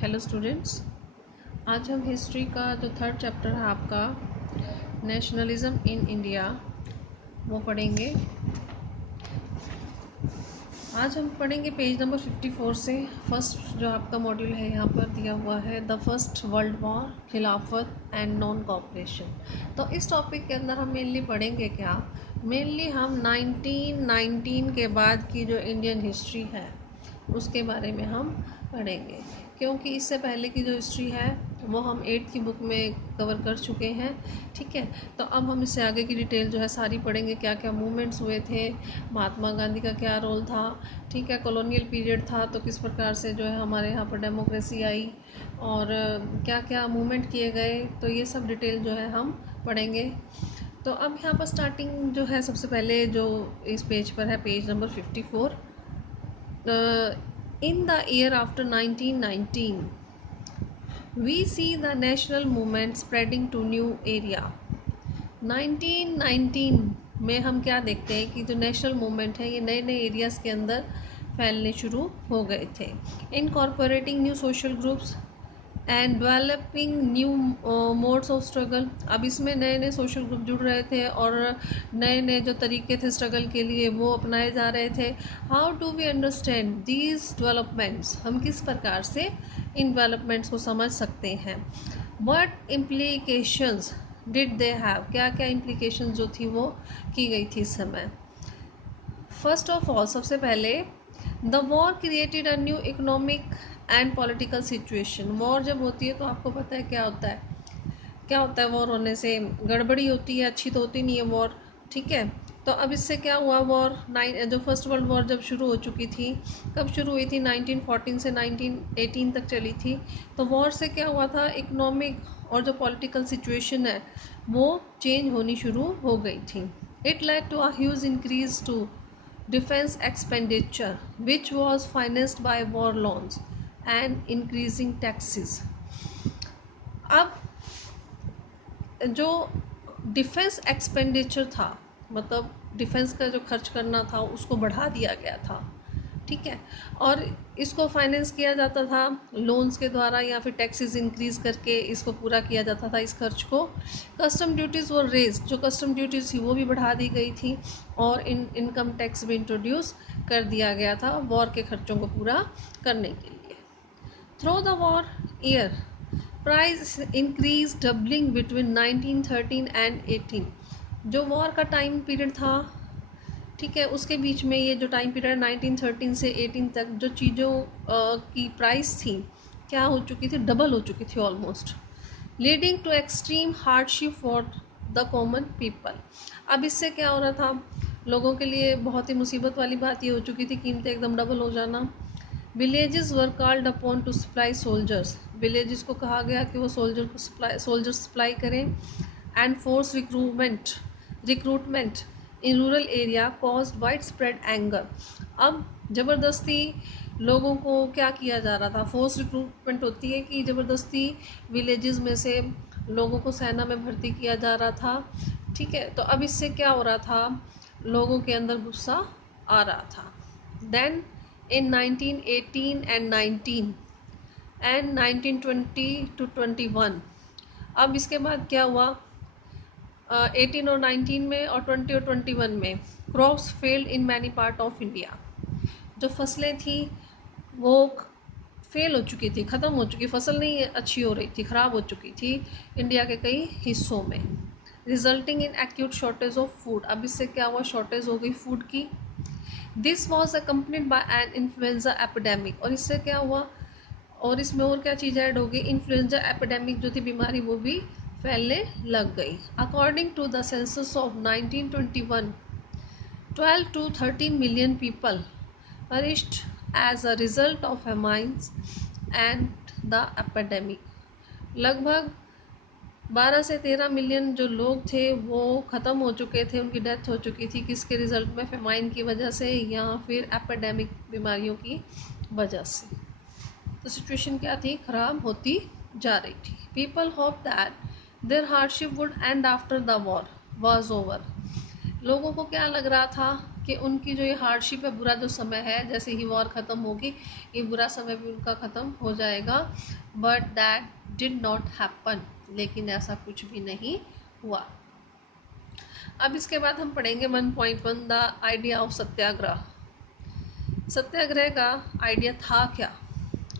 Hello students, आज हम history का जो थर्ड चैप्टर है आपका नेशनलिज्म इन इंडिया वो पढ़ेंगे। आज हम पढ़ेंगे पेज नंबर 54 से। फर्स्ट जो आपका मॉड्यूल है यहाँ पर दिया हुआ है द फर्स्ट वर्ल्ड वॉर, खिलाफत एंड नॉन कॉपरेशन। तो इस टॉपिक के अंदर हम मेनली पढ़ेंगे क्या, मेनली हम 1919 के बाद की जो इंडियन हिस्ट्री है उसके बारे में हम पढ़ेंगे, क्योंकि इससे पहले की जो हिस्ट्री है वो हम 8th की बुक में कवर कर चुके हैं। ठीक है, तो अब हम इससे आगे की डिटेल जो है सारी पढ़ेंगे, क्या क्या मूवमेंट्स हुए थे, महात्मा गांधी का क्या रोल था, ठीक है, कॉलोनियल पीरियड था तो किस प्रकार से जो है हमारे यहाँ पर डेमोक्रेसी आई और क्या क्या मूवमेंट किए गए, तो ये सब डिटेल जो है हम पढ़ेंगे। तो अब यहाँ पर स्टार्टिंग जो है सबसे पहले जो इस पेज पर है, page number 54। In the year after 1919, we see the national movement spreading to new area. 1919 में हम क्या देखते हैं कि जो नेशनल मूवमेंट है ये नए नए एरियाज़ के अंदर फैलने शुरू हो गए थे। Incorporating new social groups and developing new modes of struggle. अब इसमें नए नए सोशल ग्रुप जुड़ रहे थे और नए नए जो तरीके थे स्ट्रगल के लिए वो अपनाए जा रहे थे। How do we understand these developments, हम किस प्रकार से इन डेवलपमेंट्स को समझ सकते हैं। What implications did they have, क्या क्या इम्प्लीकेशंस जो थी वो की गई थी इस समय। फर्स्ट ऑफ ऑल, सबसे पहले the war created a new economic and political situation. War जब होती है तो आपको पता है क्या होता है, क्या होता है वॉर होने से, गड़बड़ी होती है, अच्छी तो होती नहीं है वॉर। ठीक है, तो अब इससे क्या हुआ, वॉर जो फर्स्ट वर्ल्ड वॉर जब शुरू हो चुकी थी, कब शुरू हुई थी, 1914 से 1918 तक चली थी। तो वॉर से क्या हुआ था, इकोनॉमिक और जो पॉलिटिकल सिचुएशन है वो चेंज होनी शुरू हो गई थी। It led to a huge increase to defense expenditure which was financed by war loans and increasing taxes। अब जो डिफेंस एक्सपेंडिचर था, मतलब डिफेंस का जो खर्च करना था उसको बढ़ा दिया गया था। ठीक है, और इसको फाइनेंस किया जाता था लोन्स के द्वारा या फिर टैक्सेस इंक्रीज करके इसको पूरा किया जाता था इस खर्च को। कस्टम ड्यूटीज़ वो रेज, जो कस्टम ड्यूटीज़ थी वो भी बढ़ा दी गई थी और इनकम टैक्स भी इंट्रोड्यूस कर दिया गया था वॉर के खर्चों को पूरा करने के लिए। Through the war year price increase doubling between 1913 and 18। जो वॉर का टाइम पीरियड था, ठीक है, उसके बीच में ये जो टाइम पीरियड 1913 से 18 तक जो चीज़ों की प्राइस थी क्या हो चुकी थी, डबल हो चुकी थी almost, leading to extreme hardship for the common people. अब इससे क्या हो रहा था, लोगों के लिए बहुत ही मुसीबत वाली बात ये हो चुकी थी, कीमतें एकदम डबल हो जाना। Villages were called upon two supply soldiers, villages को कहा गया कि वो सोल्जर सप्लाई करें। And force recruitment in rural area caused wide spread anger. अब ज़बरदस्ती लोगों को क्या किया जा रहा था, फोर्स रिक्रूटमेंट होती है कि ज़बरदस्ती विलेजेस में से लोगों को सेना में भर्ती किया जा रहा था। ठीक है, तो अब इससे क्या हो रहा था, लोगों के अंदर गुस्सा आ रहा था। Then in 1918 and 19 and 1920 to 21। अब इसके बाद क्या हुआ, 18 और 19 में और 20 और 21 में crops failed in many part of India. जो फसलें थी वो फेल हो चुकी थी, ख़त्म हो चुकी, फसल नहीं अच्छी हो रही थी, ख़राब हो चुकी थी इंडिया के कई हिस्सों में, resulting in acute shortage of food. अब इससे क्या हुआ, शॉर्टेज हो गई फूड की। This was accompanied by an influenza epidemic. और इससे क्या हुआ, और इसमें और क्या चीज़ ऐड होगी, इन्फ्लुएंजा एपिडेमिक जो थी बीमारी वो भी फैलने लग गई। According to the census of 1921, 12 to 13 million people perished as a result of famines and the epidemic। लगभग 12 से 13 मिलियन जो लोग थे वो ख़त्म हो चुके थे, उनकी डेथ हो चुकी थी, किसके रिजल्ट में, फेमाइन की वजह से या फिर एपिडेमिक बीमारियों की वजह से। तो सिचुएशन क्या थी, ख़राब होती जा रही थी। People hope that their hardship would end after the war was over. लोगों को क्या लग रहा था कि उनकी जो ये हार्डशिप है, बुरा जो समय है, जैसे ही वॉर ख़त्म होगी ये बुरा समय भी उनका ख़त्म हो जाएगा। But that did not happen, लेकिन ऐसा कुछ भी नहीं हुआ। अब इसके बाद हम पढ़ेंगे 1.1 द आइडिया ऑफ सत्याग्रह। सत्याग्रह का आइडिया था क्या,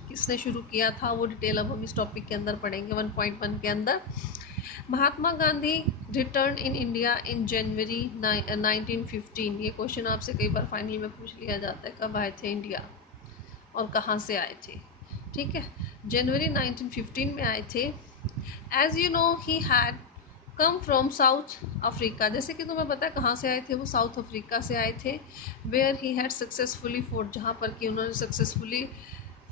किसने शुरू किया था, वो डिटेल अब हम इस टॉपिक के अंदर पढ़ेंगे 1.1 के अंदर। Mahatma Gandhi return in India in January 1915। ये क्वेश्चन आपसे कई बार फाइनल में पूछ लिया जाता है, कब आए थे इंडिया और कहाँ से आए थे। ठीक है, जनवरी 1915 में आए थे। As you know he had come from South Africa. जैसे कि तुम्हें पता है कहाँ से आए थे, वो साउथ अफ्रीका से आए थे। Where he had successfully fought, जहाँ पर कि उन्होंने सक्सेसफुली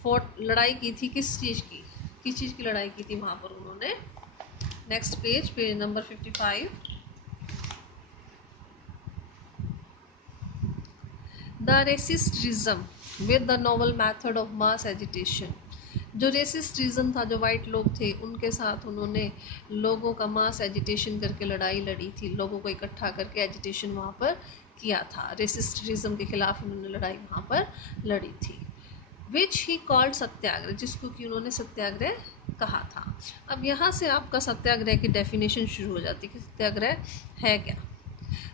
फोर्ट, लड़ाई की थी। किस चीज़ की लड़ाई की थी वहाँ पर उन्होंने। Next page, page number 55। The racism with the novel method of mass agitation. जो रेसिस्टिज्म था, जो वाइट लोग थे उनके साथ उन्होंने लोगों का मास एजिटेशन करके लड़ाई लड़ी थी, लोगों को इकट्ठा करके एजिटेशन वहाँ पर किया था। रेसिस्टिज्म के खिलाफ उन्होंने लड़ाई वहाँ पर लड़ी थी। विच ही कॉल्ड सत्याग्रह, जिसको कि उन्होंने सत्याग्रह कहा था। अब यहाँ से आपका सत्याग्रह की डेफिनेशन शुरू हो जाती है कि सत्याग्रह है क्या।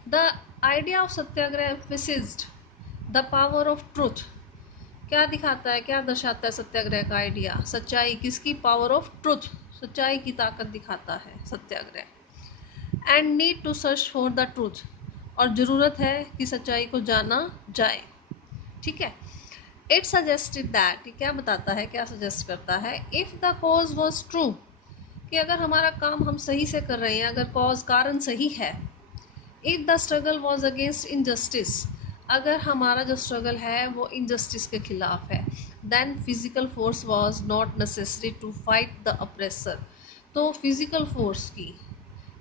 The idea of satyagraha emphasised the power of truth. क्या दिखाता है, क्या दर्शाता है सत्याग्रह का आइडिया, सच्चाई, किसकी, पावर ऑफ ट्रूथ, सच्चाई की ताकत दिखाता है satyagraha. And need to search for the truth, और ज़रूरत है कि सच्चाई को जाना जाए। ठीक है। इट सजेस्टेड दैट, क्या बताता है, क्या सजेस्ट करता है, if the cause was true, कि अगर हमारा काम हम सही से कर रहे हैं, अगर कॉज कारण सही है। If the struggle was against injustice, अगर हमारा जो स्ट्रगल है वो इनजस्टिस के खिलाफ है। Then physical force was not necessary to fight the oppressor, तो फिजिकल फोर्स की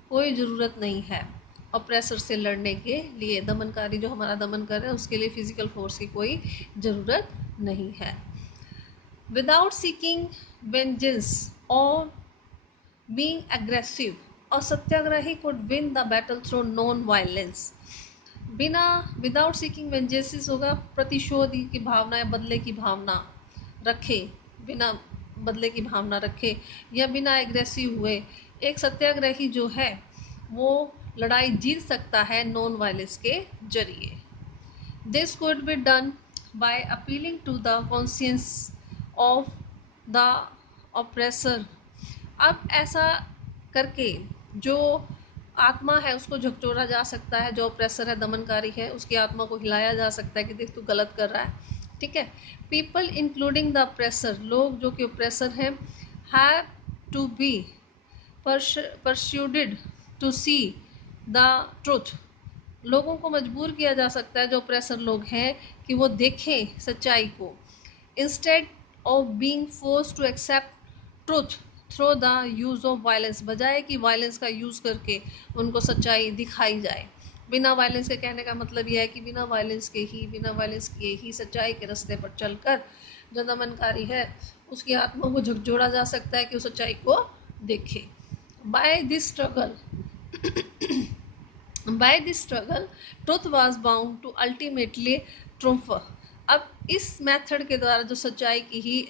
कोई ज़रूरत नहीं है अप्रेसर से लड़ने के लिए। दमनकारी जो हमारा दमन कर रहे हैं उसके लिए फिजिकल फोर्स की कोई ज़रूरत नहीं है। विदाउट सीकिंग वेंजेंस और बीइंग एग्रेसिव, और satyagrahi could win the battle through non violence. बिना, विदाउट सीकिंग वेंजेंस होगा प्रतिशोध की भावना या बदले की भावना रखे, बिना बदले की भावना रखे या बिना एग्रेसिव हुए एक सत्याग्रही जो है वो लड़ाई जीत सकता है नॉन वायलेंस के जरिए। This could be done by appealing to the conscience of the oppressor. अब ऐसा करके जो आत्मा है उसको झकझोरा जा सकता है, जो ऑप्रेसर है, दमनकारी है, उसकी आत्मा को हिलाया जा सकता है कि देख तू गलत कर रहा है। ठीक है। पीपल इंक्लूडिंग द ऑप्रेसर, लोग जो कि ऑप्रेसर हैं, have to be persuaded to see the truth, लोगों को मजबूर किया जा सकता है जो ऑप्रेसर लोग हैं कि वो देखें सच्चाई को। Instead of being force to accept truth through the use of violence, बजाय कि वायलेंस का यूज़ करके उनको सच्चाई दिखाई जाए। बिना वायलेंस के कहने का मतलब यह है कि बिना वायलेंस के ही सच्चाई के रास्ते पर चलकर जो दमनकारी है उसकी आत्मा को झकझोरा जा सकता है कि उस सच्चाई को देखे। By this struggle truth was bound to ultimately triumph. अब इस मेथड के द्वारा जो सच्चाई की ही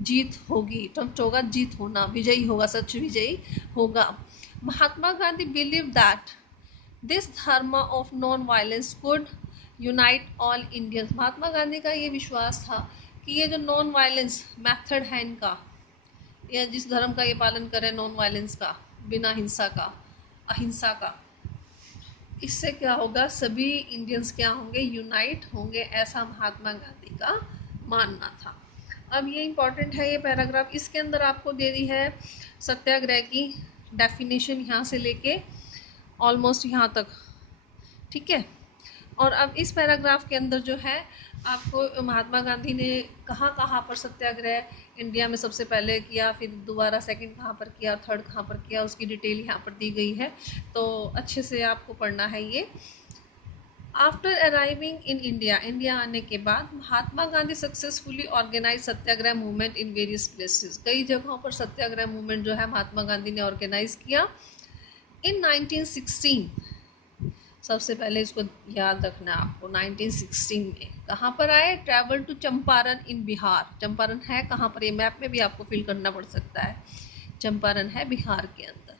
जीत होगी, ट्रम्फ होगा, जीत होना, विजयी होगा, सच विजयी होगा। Mahatma Gandhi believe that this dharma of non violence could unite all Indians. Mahatma Gandhi का ये विश्वास था कि ये जो नॉन वायलेंस मेथड है इनका, या जिस धर्म का ये पालन करें नॉन वायलेंस का, बिना हिंसा का, अहिंसा का, इससे क्या होगा, सभी इंडियंस क्या होंगे, यूनाइट होंगे, ऐसा महात्मा गांधी का मानना था। अब ये इम्पॉर्टेंट है ये पैराग्राफ, इसके अंदर आपको दे दी है सत्याग्रह की डेफिनेशन यहाँ से लेके ऑलमोस्ट यहाँ तक। ठीक है। और अब इस पैराग्राफ के अंदर जो है आपको महात्मा गांधी ने कहाँ कहाँ पर सत्याग्रह इंडिया में सबसे पहले किया, फिर दोबारा सेकंड कहाँ पर किया, थर्ड कहाँ पर किया, उसकी डिटेल यहाँ पर दी गई है, तो अच्छे से आपको पढ़ना है ये। After arriving in India, India आने के बाद Mahatma Gandhi successfully organise satyagraha movement in various places. कई जगहों पर सत्याग्रह मूवमेंट जो है महात्मा गांधी ने ऑर्गेनाइज किया। इन 1916 सबसे पहले इसको याद रखना है आपको। 1916 में कहाँ पर आए? ट्रैवल टू चंपारण इन बिहार। चंपारण है कहाँ पर? ये मैप में भी आपको फिल करना पड़ सकता है। चंपारण है बिहार के अंदर।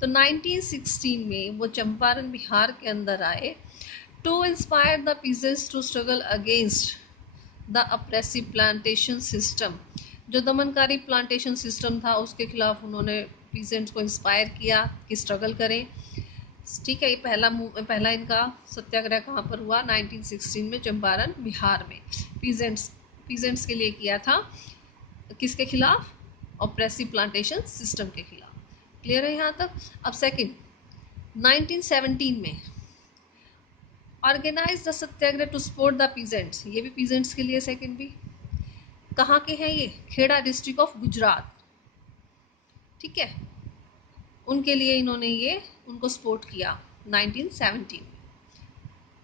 तो 1916 में वो चंपारण बिहार के अंदर आए to inspire the peasants to struggle against the oppressive plantation system. जो दमनकारी प्लांटेशन सिस्टम था उसके खिलाफ उन्होंने पीजेंट्स को इंस्पायर किया कि स्ट्रगल करें। ठीक है, ये पहला इनका सत्याग्रह कहाँ पर हुआ? 1916 में चंपारण बिहार में। पीजेंट्स के लिए किया था। किसके खिलाफ? ऑप्रेसिव प्लांटेशन सिस्टम के खिलाफ। क्लियर है यहाँ तक? अब सेकंड, 1917 में organise the Satyagraha to support the peasants. ये भी पीजेंट्स के लिए सेकंड भी। कहाँ के हैं ये? Kheda district of Gujarat. ठीक है, उनके लिए इन्होंने ये उनको सपोर्ट किया 1917 में।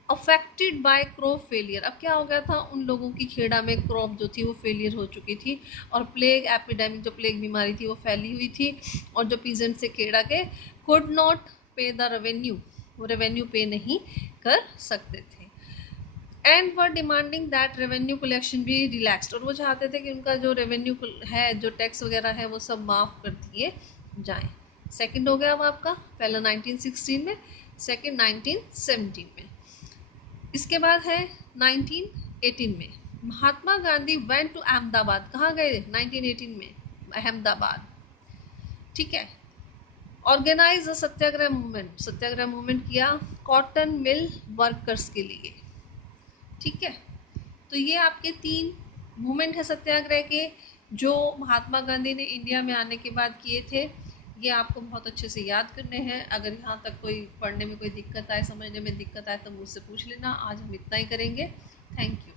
Affected by crop failure. अब क्या हो गया था? उन लोगों की खेड़ा में क्रॉप जो थी वो फेलियर हो चुकी थी और प्लेग एपिडेमिक, जो प्लेग बीमारी थी वो फैली हुई थी और जो पीजेंट से खेड़ा के कुड नॉट पे द रेवेन्यू, वो रेवेन्यू पे नहीं कर सकते थे। And were demanding that revenue collection भी रिलैक्सड। और वो चाहते थे कि उनका जो रेवेन्यू है, जो टैक्स वगैरह है, वो सब माफ़ कर दिए जाएं। सेकंड हो गया अब आपका, पहला 1916 में, सेकंड 1917 में। इसके बाद है 1918 में महात्मा गांधी वेंट टू अहमदाबाद। कहाँ गए? 1918 में अहमदाबाद। ठीक है, ऑर्गेनाइज सत्याग्रह मूवमेंट। सत्याग्रह मूवमेंट किया कॉटन मिल वर्कर्स के लिए। ठीक है, तो ये आपके 3 मूवमेंट है सत्याग्रह के जो महात्मा गांधी ने इंडिया में आने के बाद किए थे। ये आपको बहुत अच्छे से याद करने हैं। अगर यहाँ तक कोई पढ़ने में कोई दिक्कत आए, समझने में दिक्कत आए तो मुझसे पूछ लेना। आज हम इतना ही करेंगे। Thank you.